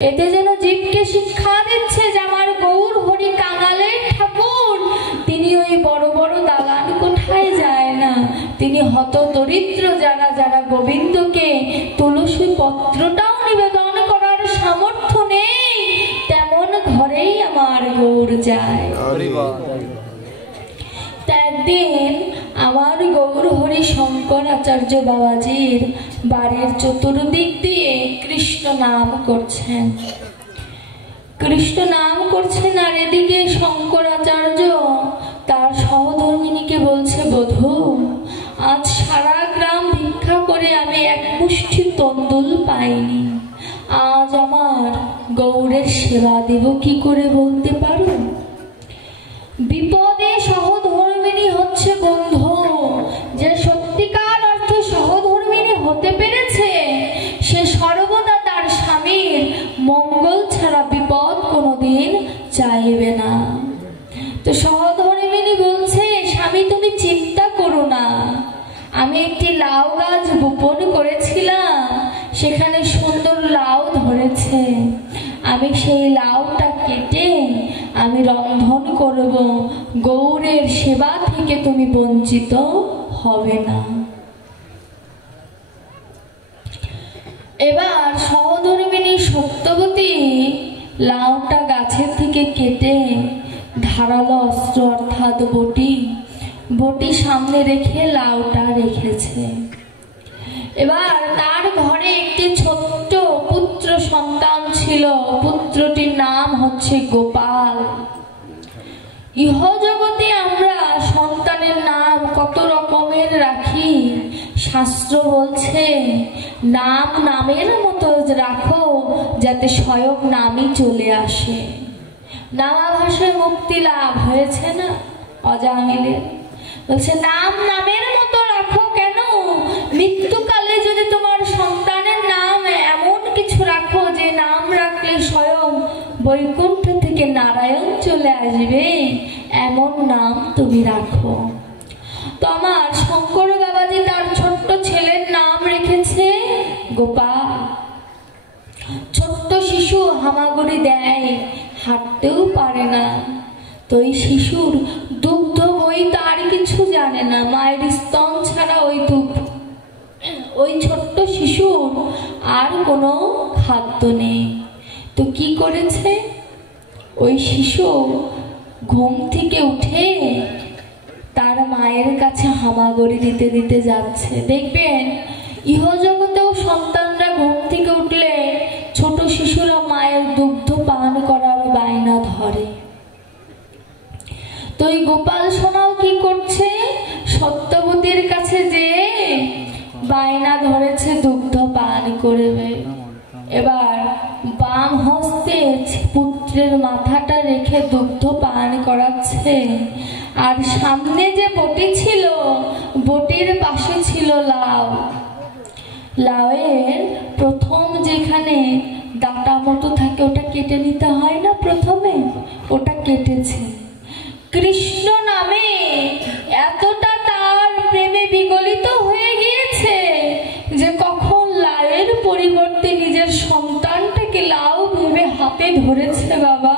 এতে যেন জীবকে শিক্ষা দিচ্ছে যে আমার গৌর হরি কাঙালের ঠাকুর, তিনি ওই বড় বড় দালান কোঠায় যায় না, তিনি হত দরিদ্র যারা যারা গোবিন্দকে তুলসী পত্রটাও নিবেদন করার সামর্থ্য নেই, তেমন ঘরেই আমার গৌর যায়। একদিন আমার গৌর হরি শঙ্করাচার্য বাবাজির বাড়ির চতুর্দিক দিয়ে কৃষ্ণ নাম করছেন, কৃষ্ণ নাম করছেন, আর এদিকে শঙ্করাচার্য তার সহধর্মিনীকে বলছে, বধূ আজ সারা গ্রাম ভিক্ষা করে আমি এক মুষ্টি তন্দুল পাইনি, আজ আমার গৌরের সেবা দেব কি করে বলতে পারো? বিপদে সহধর্মিনী হচ্ছে বন্ধু, যে সত্যিকার অর্থে সহধর্মিনী হতে পেরেছে সে সর্বদা তার স্বামীর মঙ্গল ছাড়া বিপদ কোনোদিন চাইবে না। তো সহধর্মিনী বলছে, স্বামী তুমি চিন্তা করো না, আমি একটি লাউ গাছ বপন করেছিলাম, সেখানে সুন্দর লাউ ধরেছে, আমি সেই লাউটা কেটে আমি রন্ধন করব, গৌরের সেবা থেকে তুমি বঞ্চিত হবে না। এবার সহধর্মিনী সত্যবতী লাউটা গাছের থেকে কেটে ধারালো অস্ত্র অর্থাৎ বটি সামনে রেখে লাউটা রেখেছে। এবার তার ঘরে একটি ছোট্ট পুত্র সন্তান ছিল, পুত্রটির নাম হচ্ছে গোপাল। ইহজগতে আমরা সন্তানের নাম কত রকমের রাখি, শাস্ত্র বলছে নাম নামের মতো রাখো যাতে স্বয়ং নামই চলে আসে। নামাভাষায় মুক্তি লাভ হয়েছে না অজামিলের, বলছে নাম নামের মতো রাখো, কেন মৃত্যুকালে যদি তোমার সন্তানের নাম এমন কিছু রাখো যে নাম রাখলে স্বয়ং বৈকুণ্ঠ থেকে নারায়ণ চলে আসবে, এমন নাম তুমি রাখো। তো আমার শঙ্কর বাবাজি তার ছোট্ট ছেলের নাম রেখেছে গোপাল। ছোট্ট শিশু হামাগুড়ি দেয়, হাঁটতেও পারে না, তো এই শিশুর দুগ্ধ বই তার কিছু জানে না, মায়ের স্তন ছাড়া ওই ছোট্ট শিশুর আর কোনো খাদ্য নেই। তো কি করেছে, ওই শিশু ঘুম থেকে উঠে তার মায়ের কাছে হামাগুড়ি দিতে দিতে যাচ্ছে। দেখবেন ইহজগতেও সন্তানরা ঘুম থেকে উঠলে ছোট শিশুরা মায়ের দুগ্ধ পান করার বায়না ধরে। তো এই গোপাল সোনাও কি করছে, সত্যবতীর কাছে যে বায়না ধরেছে দুগ্ধ পান করবে। এবার বাম হস্তে পুত্রের মাথাটা রেখে দুগ্ধ পান করাচ্ছে, আর সামনে যে বটি ছিল বটির পাশে ছিল লাউ। লাউয়ের প্রথম যেখানে ডাটা মতো থাকে ওটা কেটে নিতে হয় না, প্রথমে ওটা কেটেছে। কৃষ্ণ নামে এতটা তার প্রেমে বিগলিত হয়ে গিয়েছে যে কখন লাউয়ের পরিবর্তে নিজের সন্তানটাকে লাউ ভেবে হাতে ধরেছে বাবা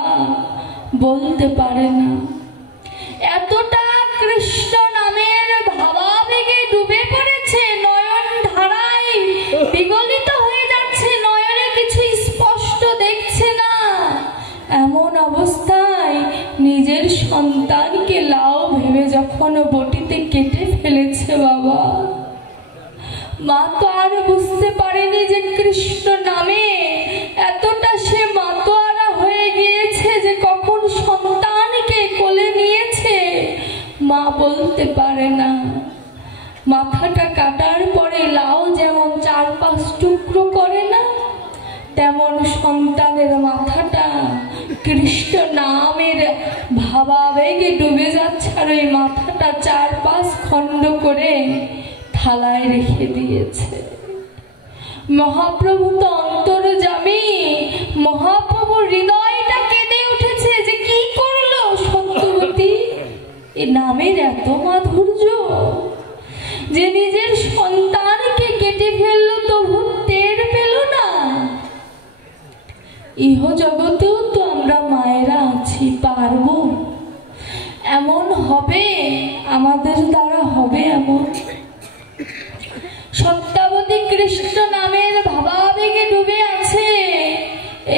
বলতে পারে না। এতটা কৃষ্ণ নামের ভাবাবেগে ডুবে পড়েছে, নয়ন ধারায় বিগলিত হয়ে যাচ্ছে, নয়নে কিছু স্পষ্ট দেখছে না। এমন অবস্থায় নিজের সন্তানকে লাউ ভেবে যখন বটিতে কেটে ফেলেছে বাবা, মা তো আর বুঝতে পারেনি যে কৃষ্ণ নামে এতটা সে মাতোয়ারা হয়ে গিয়েছে যে কখন সন্তানকে কোলে নিয়েছে মা বলতে পারে না। মাথাটা কাটার পরে লাউ যেমন 4-5 টুকরো করে না, তেমন সন্তানের মাথাটা কৃষ্ণ নামের ভাবাবেগে ডুবে যাচ্ছে, আর ওই মাথাটা 4-5 খণ্ড করে থালায় রেখে দিয়েছে। মহাপ্রভু তো অন্তর্যামী, মহাপ্রভু হৃদয়টা কেঁদে উঠেছে যে কি করলো সত্যবতী, এ নামের এত মাধুর্য যে নিজের সন্তানকে কেটে ফেললো তবু টের পেল না। ইহ জগতেও তো আমরা মায়েরা আছি, পারবো? এমন হবে, আমাদের দ্বারা হবে এমন? সত্যাবতী কৃষ্ণ নামের ভাবাবেগে ডুবে আছে,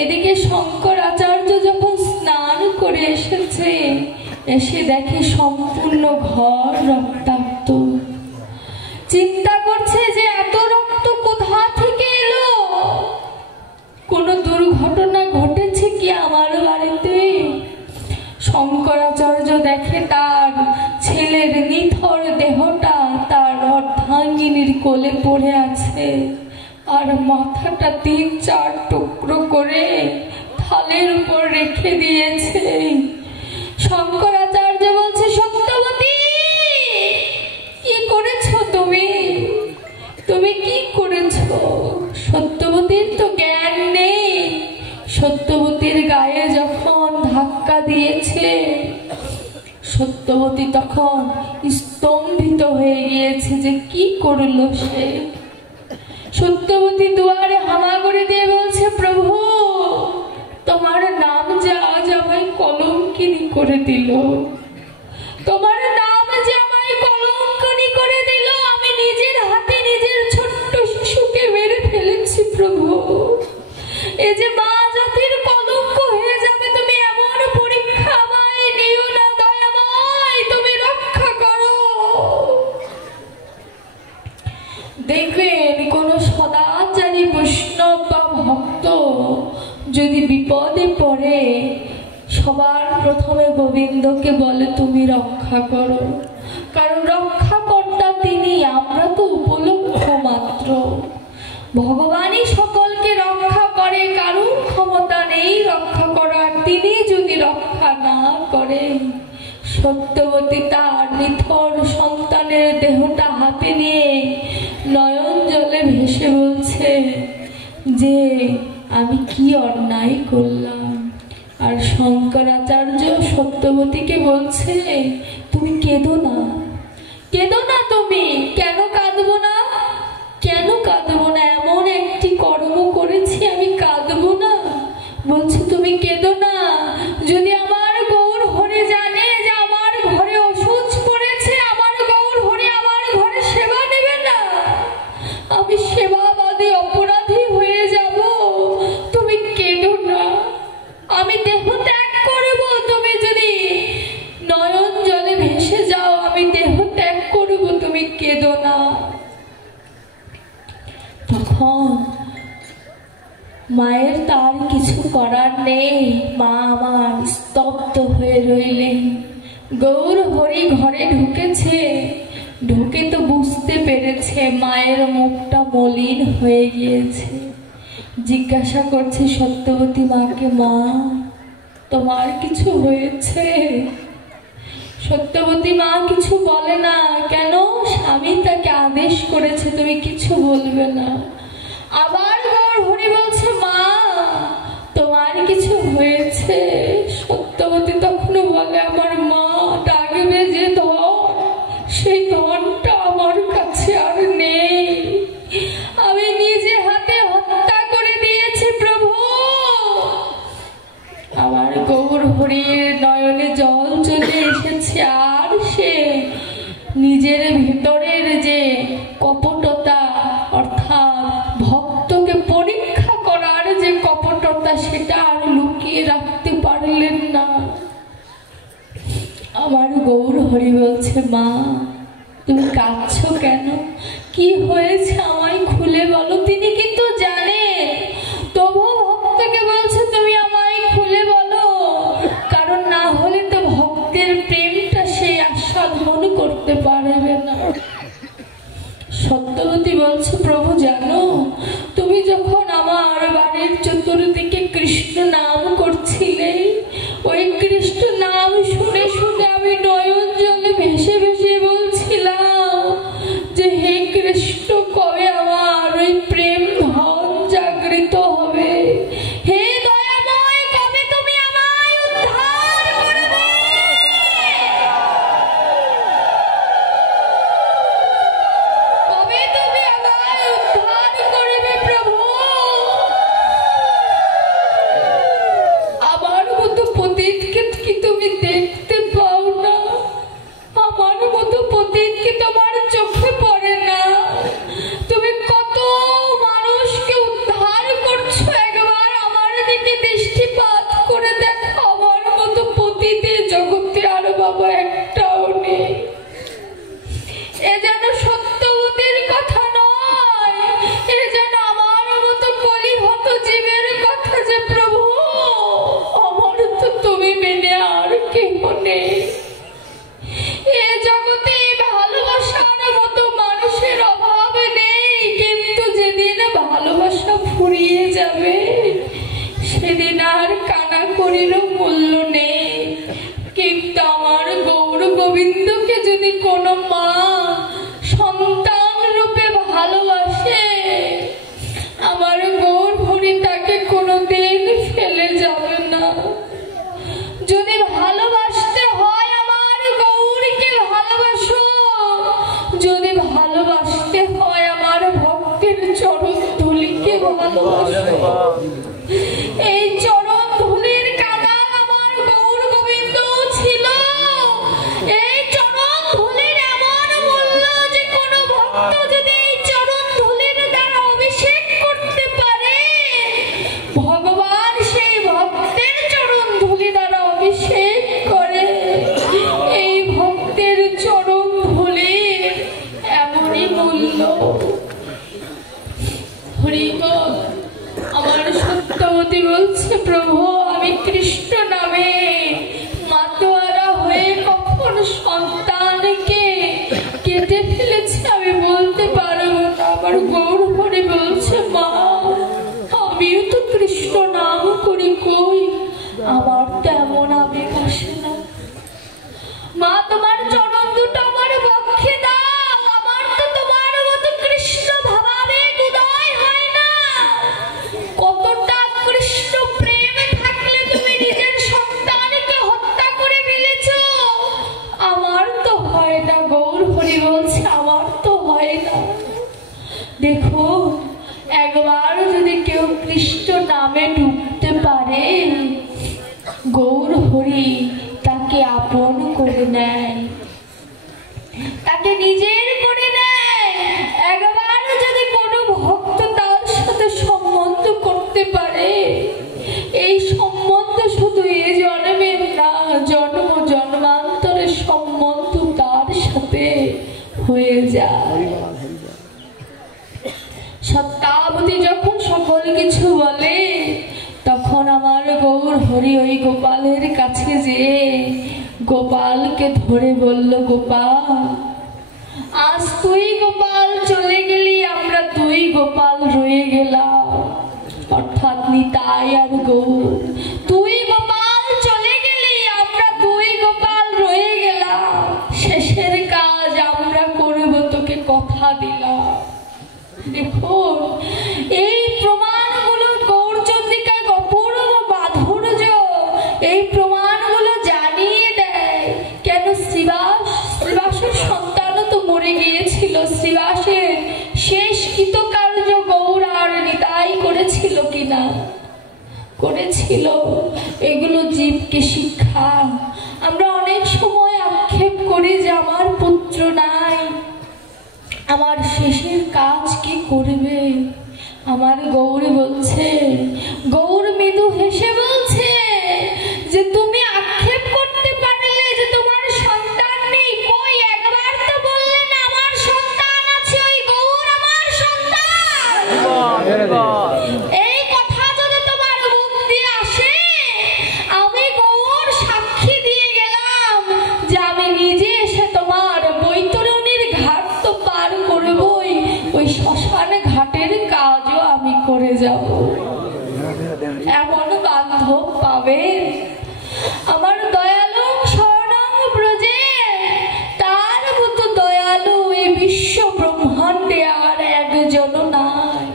এদিকে শঙ্করাচার্য যখন স্নান করে এসেছে, এসে দেখে সম্পূর্ণ ঘর রক্তাক্ত। চিন্তা করছে যে এত রক্ত কোথা থেকে এলো? কোনো দুর্ঘটনা ঘটেছে কি আমার বাড়িতে? শঙ্করাচার্য দেখে তার ছেলের নিথর দেহটা তার অর্ধাঙ্গিনীর কোলে পড়ে আছে, আর মাথাটা 3-4 টুকরো করে থালের উপর রেখে দিয়েছে। শঙ্করাচার্য বলছে, সত্যবতী, কি করেছো তুমি? তুমি কি করেছো? সত্যবতীর তো জ্ঞান নেই। সত্যবতীর গায়ে যখন ধাক্কা দিয়েছে, সত্যবতী তখন স্তম্ভিত হয়ে গিয়েছে যে কি করলো সে। সত্যবতী দুয়ারে হামাগুড়ি দিয়ে বলছে, প্রভু, তোমার নাম যে আজ আমায় কলঙ্কিনী করে দিল, তোমার নাম যে আমায় কলঙ্কিনী করে দিল। আমি নিজের হাতে নিজের ছোট্ট শিশুকে মেরে ফেলেছি প্রভু। এ যে মা জাতির কলঙ্ক হয়ে যাবে, তুমি এমন পরীক্ষা আমায় দিও না দয়াময়, তুমি রক্ষা করো। দেখবেন কোন সদাচারী বৈষ্ণব বা ভক্ত যদি বিপদে পড়ে, সবার প্রথমে গোবিন্দকে বলে তুমি রক্ষা করো, কারণ রক্ষাকর্তা তিনি, আমরা তো উপলক্ষ মাত্র। ভগবানই সকলকে রক্ষা করে, কারুর ক্ষমতা নেই রক্ষা করার। তিনি যদি রক্ষা না করেন, সত্যবতী তার নিথর সন্তানের দেহটা হাতে নিয়ে নয়ন জলে ভেসে বলছে যে আমি কি অন্যায় করলাম। আর শঙ্করাচার্য সত্যবতীকে বলছে, তুমি কেঁদো না, কেঁদো না। তুমি কেন কাঁদবো না? কেন কাঁদবো না? এমন একটি কর্ম করেছি, আমি কাঁদবো না? বলছে তুমি কেঁদো না। যদি আমার গৌর হরি জানে যে আমার ঘরে অসুচ পড়েছে, আমার গৌর হরি আমার ঘরে সেবা নেবে না, আমি সেবাবাদী অপরাধী হয়ে যাব। তুমি কেঁদো না, আমি দেহ ত্যাগ করব। তুমি যদি নয়ন জলে ভেসে যাও, আমি দেহ ত্যাগ করব, তুমি কেঁদো না। তখন মায়ের তার কিছু করার নেই, মা আমার স্তব্ধ হয়ে রইলেন। গৌর হরি ঘরে ঢুকেছে, ঢুকে তো বুঝতে পেরেছে মায়ের মুখটা মলিন হয়ে গিয়েছে। জিজ্ঞাসা করছে সত্যবতী মাকে, মা তোমার কিছু হয়েছে? সত্যবতী মা কিছু বলে না। কেন? স্বামী তাকে আদেশ করেছে তুমি কিছু বলবে না। আবার গৌর হরি বলছে, মা তোমার কিছু হয়েছে? সত্যবতী তখনও বলে, আমার মা ডাকবে যে ধন, সেই ধনটা আমার কাছে আর নেই, আমি নিজে হাতে হত্যা করে দিয়েছি প্রভু। আমার গৌর হরির নয়নে জল চলে এসেছে, আর সে নিজের ভিতরের যে কপটতা, অর্থাৎ ভক্তকে পরীক্ষা করার যে কপটতা, সেটা আর লুকিয়ে রাখতে পারলেন না। আমার গৌর হরি বলছে, মা তুমি কাঁদছো কেন? কি হয়েছে আমায় খুলে বলো। তিনি কিন্তু জানেন, তবু ভক্তকে বলছে তুমি আমায় খুলে বলো, কারণ না হলে তো ভক্তের প্রেমটা সে আস্বাদন করতে পারবে না। সত্যবতী বলছে, প্রভু জানো, তুমি যখন আমার বাড়ির চতুর্দিকে কৃষ্ণ নাম করছিলে, ওই কৃষ্ণ নাম শুনে শুনে আমি নয়ন জলে ভেসে ভেসে বলছিলাম যে হে কৃষ্ণ, কবে আমার ওই প্রেম ধন জাগৃত হবে? হে দয়াময়, কবে তুমি আমায় উদ্ধার করবে? কবে তুমি আমায় উদ্ধার করবে প্রভু? দিনার কানা করিরও মূল্য নেই। কিন্তু আমার গৌর গোবিন্দকে যদি কোনো মা সন্তান রূপে ভালোবাসে, আমার গৌর হরি তাকে কোনোদিন ফেলে যাবে না। যদি ভালোবাসতে হয় আমার গৌরকে ভালোবাসো, যদি ভালোবাসতে হয় আমার ভক্তের চরণ ধুলিকে ভালোবাসো। এই চরণ ধুলির কানাল আমার গৌর গোবিন্দ ছিল। এই চরণ ধুলির এমন মূল্য যে কোনো ভক্ত যদি এই চরণ ধুলির দ্বারা অভিষেক করতে পারে, ভগবান সেই ভক্তের চরণ ধুলি দ্বারা অভিষেক করে। এই ভক্তের চরণ ধুলির এমনই মূল্য। হরি বল। আমার সত্যবতী বলছে, প্রভু আমি কৃষ্ণ নামে মাতোয়ারা হয়ে কখন সন্তানকে কেটে ফেলেছি আমি বলতে পারবো না। আমার গৌর হরি বলছে, মা আমিও তো কৃষ্ণ নাম করি, কই আমার তো এমন আবেগ আসে না। মা তোমার চরণ দুটো আমার বক্ষে দাও, আমার তো তোমার মতো কৃষ্ণ ভাবাবেগ উদয় হয় না। কতটা কৃষ্ণ প্রেম থাকলে তুমি নিজের সন্তানকে হত্যা করে ফেলেছো, আমার তো হয় না। গৌর হরি বলছে, আমার তো হয় না। দেখো একবার যদি কেউ কৃষ্ণ নামে ডুবতে পারে, গৌর হরি তাকে আপন করে নেয়, তাকে নিজের করে নেয়। একবার যদি কোনো ভক্ত তার সাথে সম্বন্ধ করতে পারে, এই সম্বন্ধ শুধু এ জন্মের না, জন্ম জন্মান্তরের সম্বন্ধ তার সাথে হয়ে যায়। সত্যাবতী যখন সকল কিছু বলে, তখন আমার গৌর হরি ওই গোপালের কাছে যেয়ে গোপালকে ধরে বলল, গোপাল আজ তুই গোপাল চলে গেলি, আমরা দুই গোপাল রয়ে গেলাম। অর্থাৎ নিতাই আর গৌর, তুই গোপাল চলে গেলি, আমরা দুই গোপাল রয়ে গেলাম। শেষের কাজ আমরা করব, তোকে কথা দিলাম। দেখুন এই প্রমাণগুলো গৌরচন্দ্রিকায় অপূর্ব মাধুর্য, এই প্রমাণগুলো জানিয়ে দেয় কেন শ্রীবাসের সন্তানও তো মরে গিয়েছিল। শ্রীবাসের শেষ কৃতকার্য গৌর আর নিতাই করেছিল কিনা? করেছিল। এগুলো জীবকে শিক্ষা। আমরা অনেক সময় আক্ষেপ করি যে আমার পুত্র নাই, আমার শেষের কাজ কি করবে। আমার গৌর বলছে, গৌর মৃদু হেসে বলছে যে তুমি আক্ষেপ করতে পারলে যে তোমার সন্তান নেই, কই একবার তো বললে না আমার সন্তান আছে, ওই গৌর আমার সন্তান। এই কথা যদি তোমার মুখ দিয়ে আসে, আমি গৌর সাক্ষী দিয়ে গেলাম যে আমি নিজে এসে তোমার বৈতরণীর ঘাট তো পার করবই, ওই শ্মশান ঘাটের কাজও আমি করে যাব। এমন বান্ধব পাবেন আমার দয়ালু শরণাং ব্রজে, তার মতো দয়ালু এই বিশ্ব ব্রহ্মাণ্ডে আর একজন নাই।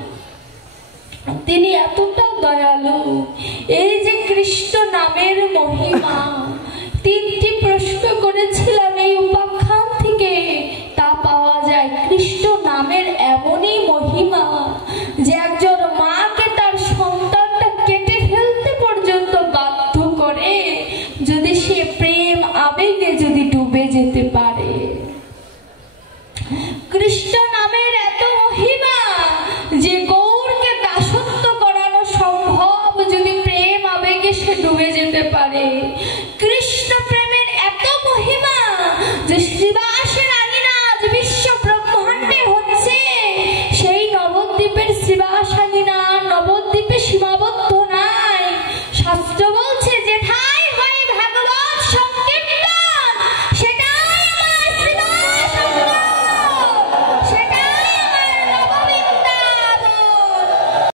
তিনি এতটা দয়ালু। এই যে কৃষ্ণ নামের মহিমা, তিনটি প্রশ্ন করেছিলাম এই উপাখ্যান থেকে, তা পাওয়া যায়। কৃষ্ণ নামের এমনই মহিমা যে একজন মাকে তার সন্তানটা কেটে ফেলতে পর্যন্ত বাধ্য করে, যদি সে প্রেম আবেগে যদি ডুবে যেতে পারে। কৃষ্ণ নামের এত মহিমা যে গৌরকে দাসত্ব করানো সম্ভব যদি প্রেম আবেগে সে ডুবে যেতে পারে। কৃষ্ণ প্রেমের এত মহিমা যে শ্রীবাস